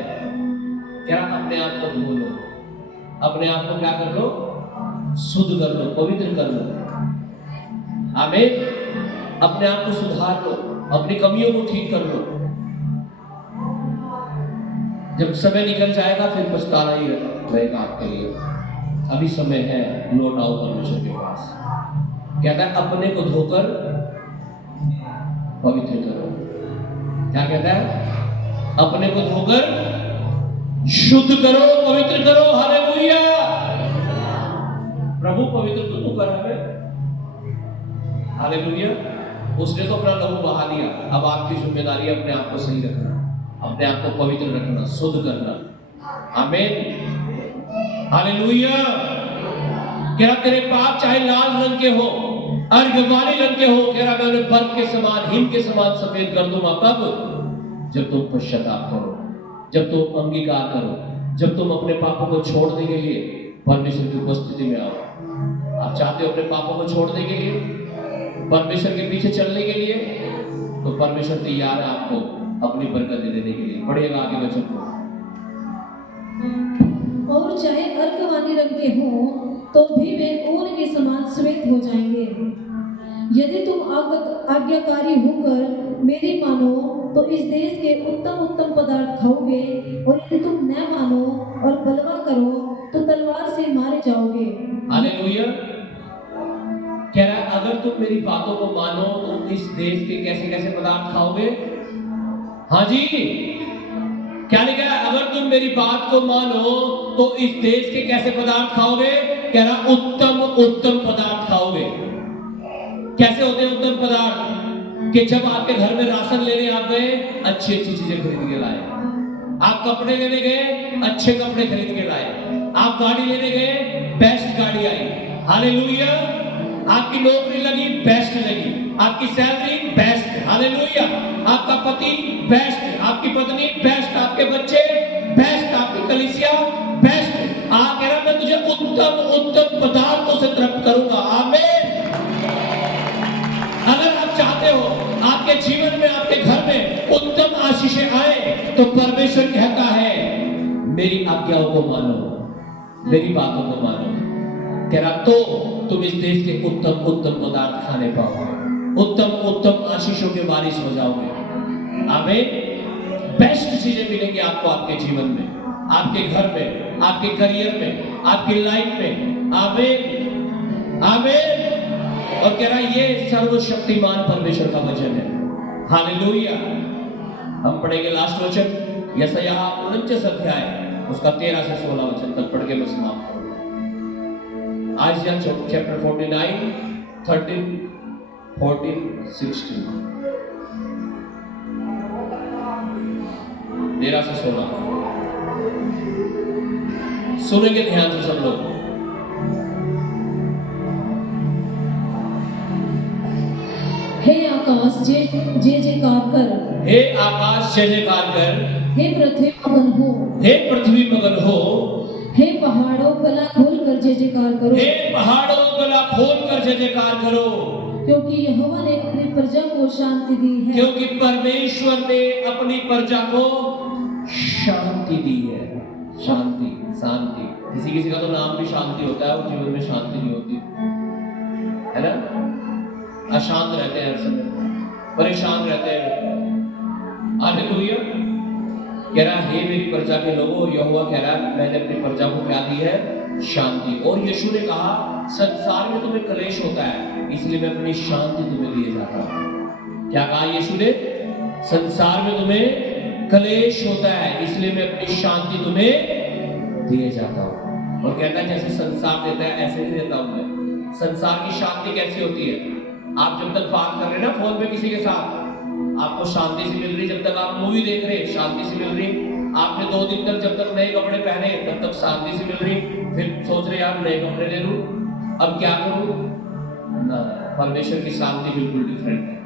कह रहा अपने आप को धो लो, अपने आप को क्या कर लो? शुद्ध कर लो, पवित्र कर लो। आमीन। अपने आप को सुधार लो, अपनी कमियों को ठीक कर लो। जब समय निकल जाएगा फिर पछताना ही रहेगा आपके लिए। अभी समय है, लौट आओ परमेश्वर के पास। कहता है अपने को धोकर पवित्र करो। क्या कहता है? अपने को धोकर शुद्ध करो, पवित्र करो। हालेलुया। प्रभु पवित्र तो कर हमें। हालेलुया। उसने तो अपना लहू बहा दिया, अब आपकी जिम्मेदारी है अपने आप को सही रखना, अपने आप को पवित्र रखना, शुद्ध करना। आमीन। हालेलुया। क्या तेरे पाप चाहे लाल रंग के हो, अर्घवाले रंग के हो, कह रहा मैं उन्हें बर्फ के समान, हिम के समान सफेद कर दूंगा। कब? जब तुम पश्चाताप करो, जब तुम अंगीकार करो, जब तुम अपने पापों को छोड़ने के लिए परमेश्वर की उपस्थिति में आओ। आप चाहते हो अपने पापों को छोड़ने के लिए, परमेश्वर के पीछे चलने के लिए, तो परमेश्वर तैयार है आपको अपनी बरकत देने के लिए। पढ़िएगा आगे वचन को। और चाहे अर्कवानी रंग के हो तो भी वे ऊन के समान श्वेत हो जाएंगे। यदि तुम आज्ञाकारी होकर मेरी मानो तो इस देश के उत्तम उत्तम पदार्थ खाओगे, और यदि तुम न मानो और बलवा करो तो तलवार से मारे जाओगे। हालेलुया। कह रहा है अगर तुम मेरी बातों को मानो तो इस देश के कैसे कैसे पदार्थ खाओगे? हाँ जी, क्या लिखा है? अगर तुम मेरी बात को मानो तो इस देश के कैसे पदार्थ खाओगे? कह रहा उत्तम उत्तम पदार्थ खाओगे। कैसे होते हैं उत्तम पदार्थ? कि जब आपके घर में राशन लेने आप गए, अच्छी अच्छी चीजें खरीद के लाए। आप कपड़े लेने गए, अच्छे कपड़े खरीद के लाए। आप गाड़ी लेने गए, बेस्ट गाड़ी आई, हालेलुया। आपकी नौकरी लगी, बेस्ट लगी, आपकी सैलरी बेस्ट, हालेलुया। आपका पति बेस्ट, आपकी पत्नी बेस्ट, आपके बच्चे बेस्ट, आपकी कलीसिया बेस्ट। आप कह रहा मैं तुझे उत्तम उत्तम पदार्थों से तृप्त करूंगा, आमीन। अगर आप चाहते हो आपके जीवन में, आपके घर में उत्तम आशीषें आए, तो परमेश्वर कहता है मेरी आज्ञाओं को मानो, मेरी बातों को मानो। कह रहा तो तुम इस देश के उत्तम उत्तम पदार्थ खाने पाओगे, उत्तम उत्तम आशीषों के वारिस हो जाओगे, आमीन। बेस्ट चीजें मिलेंगी आपको आपके जीवन में, आपके घर में, आपके करियर में, आपकी लाइफ में, आमीन आमीन। और कह रहा ये सर्वशक्तिमान परमेश्वर का वचन है, हालेलुया। हम पढ़ेंगे लास्ट वचन, यशायाह 49 अध्याय उसका 13 से 16 वचन तक पढ़ के बस समाप्त करो। आइज़िया चैप्टर 49, 13, 14, 16, 13 से 16 सुनेंगे ध्यान से सब लोग। हे आकाश जय जयकार कर, हे आकाश जय जयकार कर, हे पृथ्वी मगन हो, हे पृथ्वी मगन हो, हे पहाड़ों गला खोल कर जय जयकार करो, हे पहाड़ों गला खोल कर जय जयकार करो, क्योंकि यहोवा ने अपनी प्रजा को शांति दी है, क्योंकि परमेश्वर ने अपनी प्रजा को शांति दी है। शांति, शांति, किसी किसी का तो नाम भी शांति होता है और जीवन में शांति नहीं होती है ना। अशांत रहते हैं, हर समय परेशान रहते हैं, हालेलुया। कह रहा हे मेरी प्रजा के लोगों, यहोवा कह रहा है मैंने अपनी प्रजा को क्या दी है, शांति। और यीशु ने कहा संसार में तुम्हें क्लेश होता है, इसलिए मैं अपनी शांति तुम्हें दिए जाता हूं। क्या कहा यीशु ने? संसार में तुम्हें क्लेश होता है, इसलिए मैं अपनी शांति तुम्हें दिए जाता हूं। और कहता है जैसे संसार देता है ऐसे नहीं देता हूं मैं। संसार की शांति कैसी होती है? आप जब तक बात कर रहे हैं ना फोन पे किसी के साथ, आपको शांति से मिल रही। जब तक आप मूवी देख रहे हैं शांति से मिल रही। आपने 2 दिन तक जब तक नए कपड़े पहने तब तक शांति से मिल रही। फिर सोच रहे यार नए कपड़े ले लूं, अब क्या करूं ना। परमेश्वर की शांति बिल्कुल डिफरेंट है,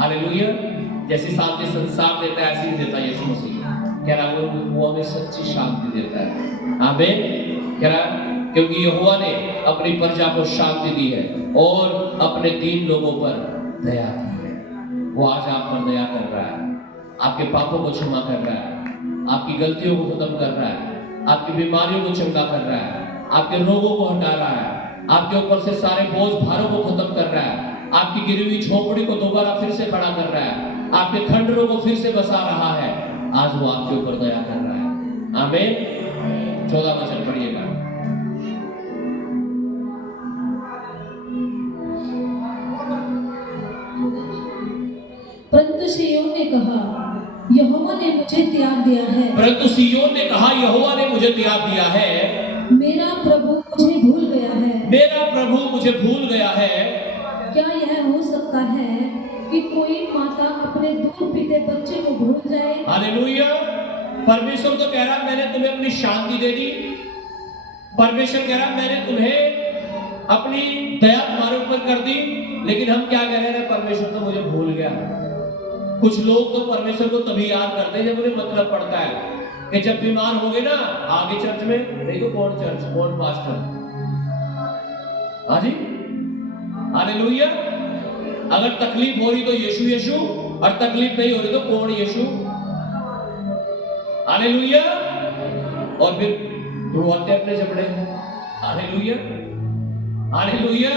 हालेलुया। जैसी शांति संसार देता है ऐसी ही देता है यीशु मसीह। कह रहा वो हमें सच्ची शांति देता है, आमीन। कह रहा क्योंकि यहोवा ने अपनी प्रजा को शांति दी है और अपने दीन लोगों पर दया की है। वो आज आप पर दया कर रहा है, आपके पापों को क्षमा कर रहा है, आपकी गलतियों को खत्म कर रहा है, आपकी बीमारियों को चंगा कर रहा है, आपके रोगों को हटा रहा है, आपके ऊपर से सारे बोझ भारों को खत्म कर रहा है, आपकी गिरी हुई झोपड़ी को दोबारा फिर से खड़ा कर रहा है, आपके खंडरों को फिर से बसा रहा है। आज वो आपके ऊपर दया कर रहा है, आमीन। 14 वचन पढ़िएगा। परंतु सिय्योन ने कहा यहोवा ने मुझे त्याग दिया है, परंतु सिय्योन ने कहा यहोवा ने मुझे त्याग दिया है, मेरा प्रभु मुझे भूल गया है, मेरा प्रभु मुझे भूल गया है। क्या यह हो सकता है कि कोई माता अपने दूध पीते बच्चे को भूल जाए? हालेलुया। परमेश्वर तो कह रहा मैंने तुम्हें अपनी शांति दे दी। परमेश्वर कह रहा मैंने तुम्हें अपनी दया तुम्हारे ऊपर कर दी, लेकिन हम क्या कह रहे हैं? परमेश्वर तो मुझे भूल गया। कुछ लोग तो परमेश्वर को तभी याद करते हैं जब उन्हें मतलब पड़ता है कि जब बीमार हो गए ना आगे चर्च में, नहीं तो कौन चर्च कौन पास्टर, हाँ जी, हालेलुया। अगर तकलीफ हो रही तो यीशु यीशु, और तकलीफ नहीं हो रही तो कौन यीशु, हालेलुया। और फिर ढूंढते अपने जबड़े, हालेलुया हालेलुया।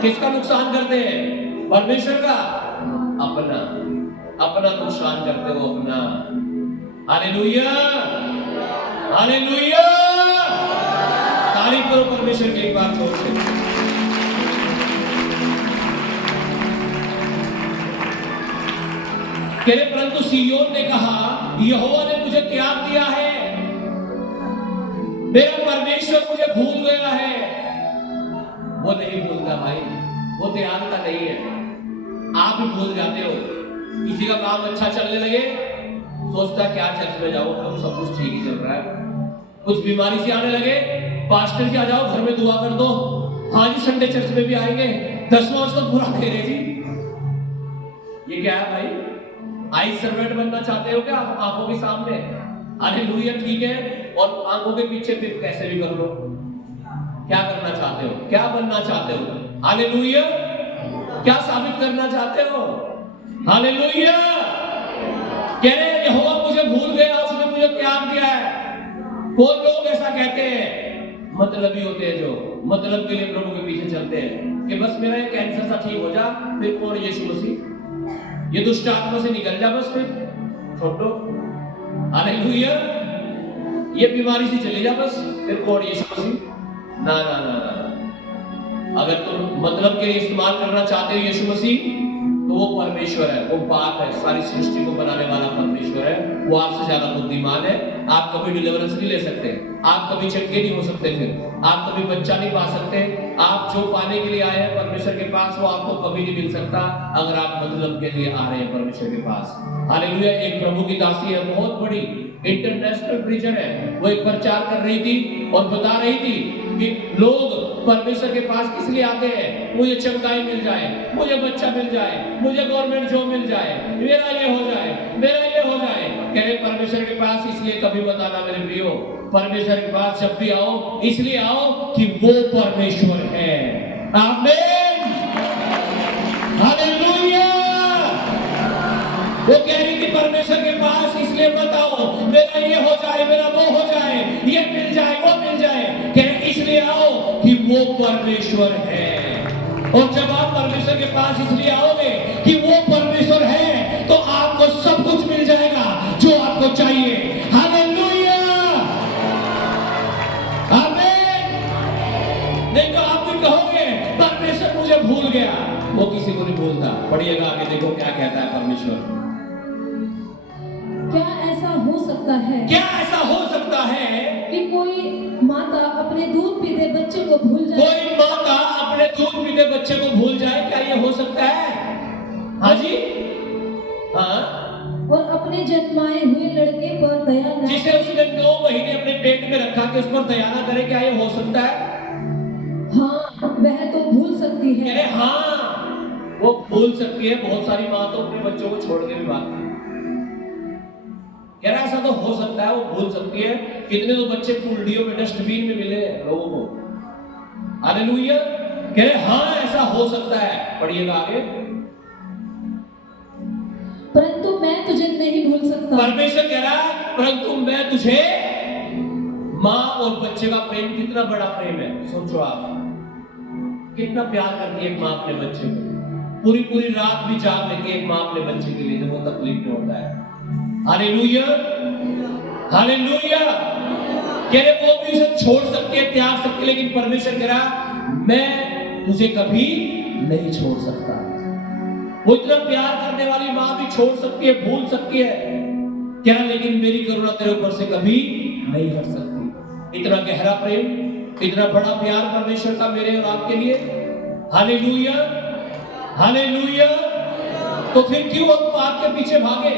किसका नुकसान करते हैं? परमेश्वर का। अपना अपना नुकसान करते हो, अपना। Hallelujah hallelujah. तारीफ करो परमेश्वर की एक बार जोर से। कहते परंतु सिय्योन ने कहा यहोवा ने मुझे त्याग दिया है, मेरा परमेश्वर मुझे भूल गया है। वो नहीं भूलता भाई, वो त्यागता नहीं है। आप भी भूल जाते हो। किसी का काम अच्छा चलने लगे सोचता क्या चर्च में जाओ, तो सब कुछ ठीक ही चल रहा है। कुछ बीमारी से आने लगे पास्टर जी आ जाओ घर में दुआ कर दो, हाँ जी संडे चर्च में भी आएंगे, 10वां वर्ष तक पूरा दे रहे जी। ये क्या है भाई? आई सर्वेंट बनना चाहते हो क्या आंखों के सामने? हालेलुया, ठीक है, और आंखों के पीछे फिर कैसे भी कर लो। क्या करना चाहते हो? क्या बनना चाहते हो? हालेलुया, क्या साबित करना चाहते हो? हालेलुया, कह रहे यहोवा मुझे भूल गया, उसने मुझे त्याग दिया है। कौन लोग ऐसा कहते हैं? मतलबी होते हैं, जो मतलब के लिए प्रभु के पीछे चलते हैं कि बस मेरा ये कैंसर सा ठीक हो जा, फिर कौन यीशु मसीह, ये दुष्ट आत्मा से निकल जा, बस फिर छोड़ो। हालेलुया, ये बीमारी से चली जा, बस फिर कौन यीशु मसीह। ना ना ना ना, अगर तुम मतलब के लिए इस्तेमाल करना चाहते हो यीशु मसीह, तो वो परमेश्वर है, वो बाप है, सारी सृष्टि को बनाने वाला परमेश्वर है, वो आपसे ज्यादा बुद्धिमान है। आप कभी डिलीवरेंस नहीं ले सकते, आप कभी चटके नहीं हो सकते, फिर आप कभी बच्चा नहीं पा सकते। आप जो पाने के लिए आए हैं परमेश्वर के पास, वो आपको कभी नहीं मिल सकता अगर आप मतलब के लिए आ रहे हैं परमेश्वर के पास। हालेलुया, एक प्रभु की दासी है, बहुत बड़ी इंटरनेशनल प्रीचर है, वो एक प्रचार कर रही थी और बता रही थी कि लोग परमेश्वर के पास किस लिए आते हैं? मुझे चंगाई मिल जाए, मुझे बच्चा मिल जाए, मुझे गवर्नमेंट जॉब मिल जाए, मेरा ये हो जाए, मेरा ये हो जाए। कह रहे परमेश्वर के पास इसलिए कभी मत आना मेरे प्रियो, परमेश्वर के पास जब भी आओ इसलिए आओ कि वो परमेश्वर है। आमीन, हालेलुया। वो कह रही थी परमेश्वर के पास इसलिए मत आओ मेरा ये हो जाए, मेरा वो हो जाए, ये मिल जाए, वो मिल जाए। कह रहे इसलिए आओ कि वो परमेश्वर है। और जब आप परमेश्वर के पास इसलिए आओगे कि वो परमेश्वर है, तो आपको सब कुछ मिल जाएगा जो आपको चाहिए। हालेलुया, आमीन। नहीं तो आप भी कहोगे परमेश्वर मुझे भूल गया, वो किसी को नहीं भूलता। पढ़िएगा आगे, देखो क्या कहता है परमेश्वर। क्या ऐसा हो सकता है? क्या ऐसा हो सकता है कि कोई माता अपने दूध पीते बच्चे को भूल जाए? कोई माता अपने दूध पीते बच्चे को भूल जाए, क्या ये हो सकता है? हाँ जी, हाँ। और अपने जन्माए हुए लड़के पर दया न, जिसे उसने 9 महीने अपने पेट में रखा कि उस पर दया न करे, क्या ये हो सकता है? हाँ, वह तो भूल सकती है। अरे हाँ, वो भूल सकती है। बहुत सारी माँ तो अपने बच्चों को छोड़ के भी भागती है। कह रहा ऐसा तो हो सकता है, वो भूल सकती है। कितने तो बच्चे कुंडियों में, डस्टबिन में मिले लोगों को। हालेलुया, कह रहे हाँ ऐसा हो सकता है। पढ़िएगा आगे। परंतु मैं तुझे नहीं भूल सकता। परमेश्वर कह रहा है परंतु मैं तुझे। माँ और बच्चे का प्रेम कितना बड़ा प्रेम है, सोचो आप। कितना प्यार करती है एक माँ अपने बच्चे को, पूरी पूरी रात भी जाग लेती है एक माँ अपने बच्चे के लिए जब वो तकलीफ में होता है। Hallelujah, hallelujah. कह रहे वो भी उसे छोड़ सकती है, त्याग सकती है, लेकिन परमेश्वर कह रहा मैं तुझे कभी नहीं छोड़ सकता। वो इतना प्यार करने वाली माँ भी छोड़ सकती है, भूल सकती है, कह रहा लेकिन मेरी करुणा तेरे ऊपर से कभी नहीं हट सकती। इतना गहरा प्रेम, इतना बड़ा प्यार परमेश्वर का मेरे और आपके लिए। Hallelujah, hallelujah. तो फिर क्यों हम पाप के पीछे भागे?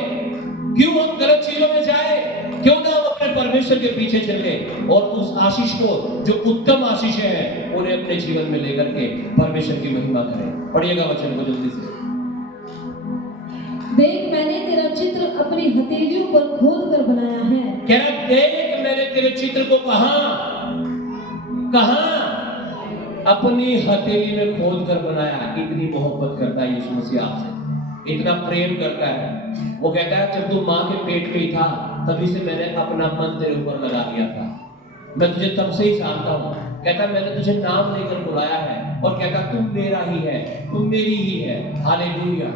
क्यों हम गलत चीजों में जाए? क्यों ना हम अपने परमेश्वर के पीछे चले और उस आशीष को, जो उत्तम आशीष है, उन्हें अपने जीवन में लेकर के परमेश्वर की महिमा करें। पढ़िएगा वचन को जल्दी से। देख मैंने तेरा चित्र अपनी हथेलियों पर खोद कर बनाया है। कह रहा देख मैंने तेरे चित्र को कहां अपनी हथेली में खोद कर बनाया। इतनी मोहब्बत करता है यीशु मसीह आपसे, इतना प्रेम करता है। वो कहता है जब तू माँ के पेट में ही था तभी से मैंने अपना मन तेरे ऊपर लगा दिया था, मैं तुझे तब से ही जानता हूँ। कहता मैंने तुझे नाम लेकर बुलाया है और कहता तुम मेरा ही है, तुम मेरी ही है। हालेलुया।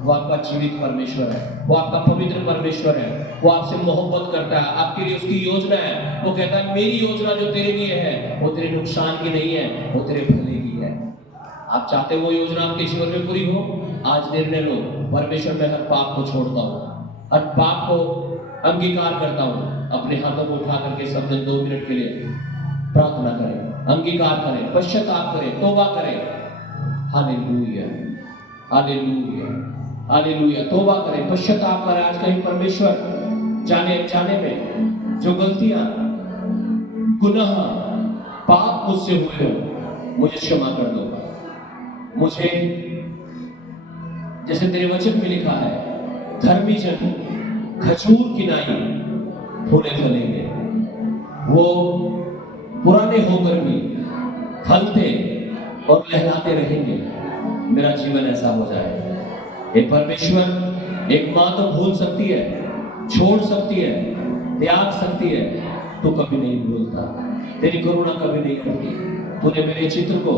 वो आपका जीवित परमेश्वर है, वो आपका पवित्र परमेश्वर है, वो आपसे मोहब्बत करता है, आपके लिए उसकी योजना है। वो कहता है मेरी योजना जो तेरे लिए है वो तेरे नुकसान की नहीं है, वो तेरे भले की है। आप चाहते हो वो योजना आपके जीवन में पूरी हो? आज निर्णय लो, परमेश्वर मैं हर पाप को छोड़ता हूँ, हर पाप को अंगीकार करता हूँ। अपने हाथों को उठा करके सब जन 2 मिनट के लिए प्रार्थना करें, अंगीकार करें, पश्चाताप करें, तौबा करें। Hallelujah, hallelujah, hallelujah. तौबा करें, पश्चाताप करें। आज कहीं परमेश्वर जाने अनजाने में जो गलतियां, गुनाह, पाप मुझसे हुए हो, मुझे क्षमा कर दो। मुझे, जैसे तेरे वचन में लिखा है, धर्मी जन खजूर की नाई फूले फलेंगे, वो पुराने होकर भी फलते और लहराते रहेंगे। मेरा जीवन ऐसा हो जाए। एक परमेश्वर, एक माँ तो भूल सकती है, छोड़ सकती है, त्याग सकती है, तू कभी नहीं भूलता। तेरी करुणा कभी नहीं हटती। तूने मेरे चित्र को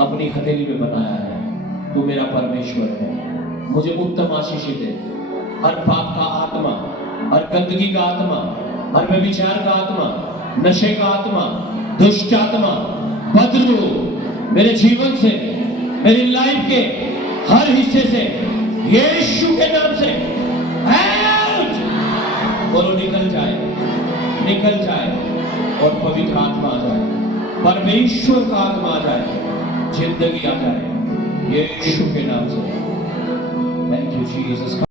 अपनी हथेली में बनाया है। तू मेरा परमेश्वर है। मुझे उत्तम आशीष दे। हर पाप का आत्मा, हर गंदगी का आत्मा, हर व्यभिचार का आत्मा, नशे का आत्मा, दुष्ट आत्मा, बदरू मेरे जीवन से, मेरी लाइफ के हर हिस्से से यीशु के नाम से out! बोलो निकल जाए, निकल जाए और पवित्र आत्मा आ जाए, परमेश्वर का आत्मा आ जाए, जिंदगी आ जाए यीशु के नाम से। Thank you Jesus.